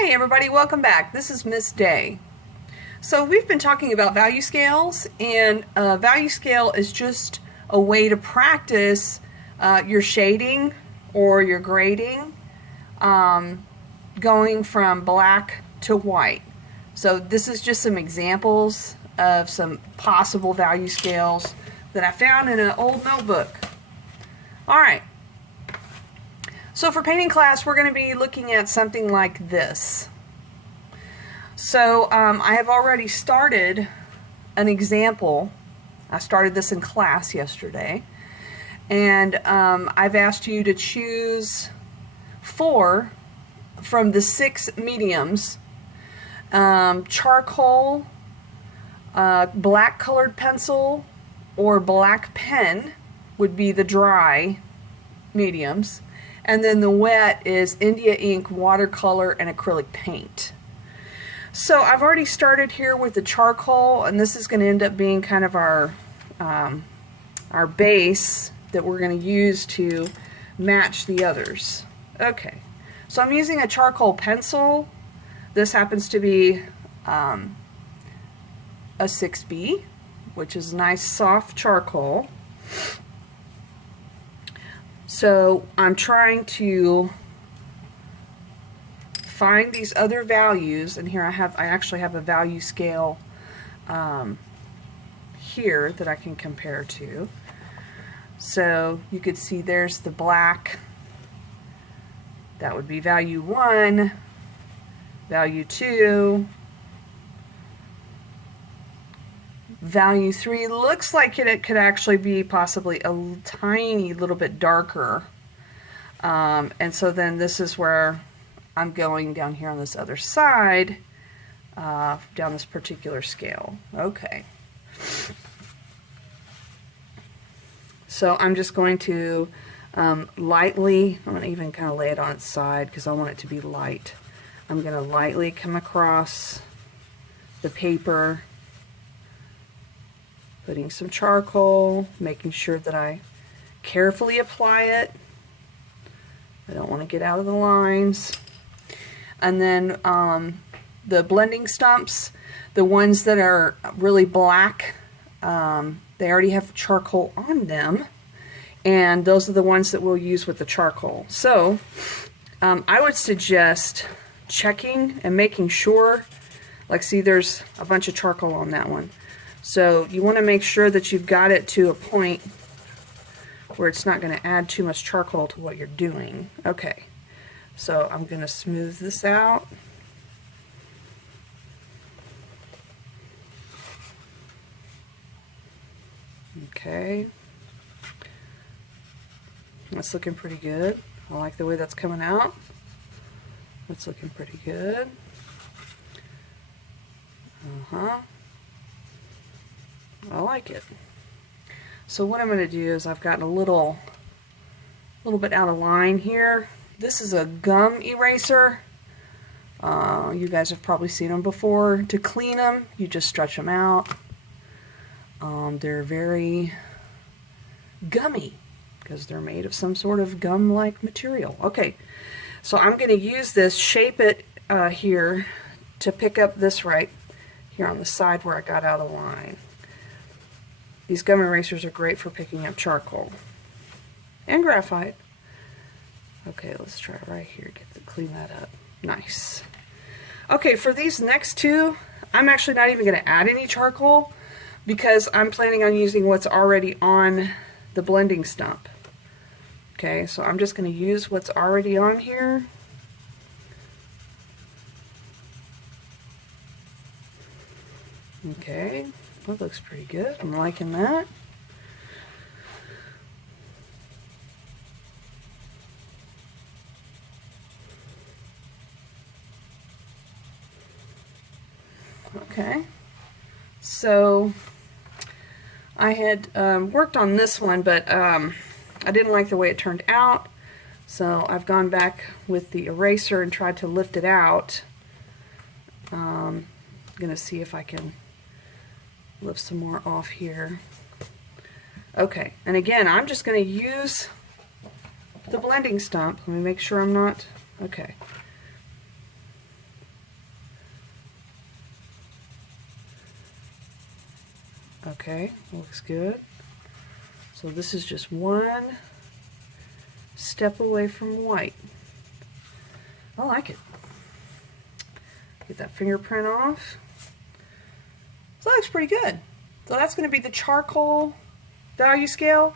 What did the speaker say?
Hey everybody, welcome back. This is Miss Day. So we've been talking about value scales, and value scale is just a way to practice your shading or your grading, going from black to white. So this is just some examples of some possible value scales that I found in an old notebook. Alright, so for painting class we're going to be looking at something like this. So I have already started an example. I started this in class yesterday, and I've asked you to choose 4 from the 6 mediums. Charcoal, black colored pencil, or black pen would be the dry mediums, and then the wet is India ink, watercolor, and acrylic paint. So I've already started here with the charcoal, and this is going to end up being kind of our base that we're going to use to match the others. Okay, so I'm using a charcoal pencil. This happens to be a 6B, which is nice soft charcoal. So I'm trying to find these other values, and here I actually have a value scale here that I can compare to. So you could see there's the black. That would be value 1, value 2, value 3. Looks like it could actually be possibly a tiny little bit darker, and so then this is where I'm going down here on this other side, down this particular scale. Okay. So I'm just going to lightly, I'm going to even kind of lay it on its side because I want it to be light. I'm going to lightly come across the paper, putting some charcoal, making sure that I carefully apply it. I don't want to get out of the lines. And then the blending stumps, the ones that are really black, they already have charcoal on them, and those are the ones that we'll use with the charcoal. So I would suggest checking and making sure, like see there's a bunch of charcoal on that one. So you want to make sure that you've got it to a point where it's not going to add too much charcoal to what you're doing. Okay. So I'm going to smooth this out. Okay. That's looking pretty good. I like the way that's coming out. That's looking pretty good. I like it. So what I'm going to do is I've got a little bit out of line here. This is a gum eraser. You guys have probably seen them before. To clean them, you just stretch them out. They're very gummy because they're made of some sort of gum-like material. Okay, so I'm going to use this, shape it here to pick up this right here on the side where I got out of line. These gum erasers are great for picking up charcoal and graphite. Okay, let's try right here, clean that up. Nice. Okay, for these next 2, I'm actually not even going to add any charcoal because I'm planning on using what's already on the blending stump. Okay, so I'm just going to use what's already on here. Okay, that looks pretty good. I'm liking that. Okay, so I had worked on this one, but I didn't like the way it turned out, so I've gone back with the eraser and tried to lift it out. I'm going to see if I can lift some more off here. Okay, and again, I'm just going to use the blending stump. Let me make sure I'm not, okay. Okay, looks good. So this is just one step away from white. I like it. Get that fingerprint off. So that looks pretty good. So that's going to be the charcoal value scale.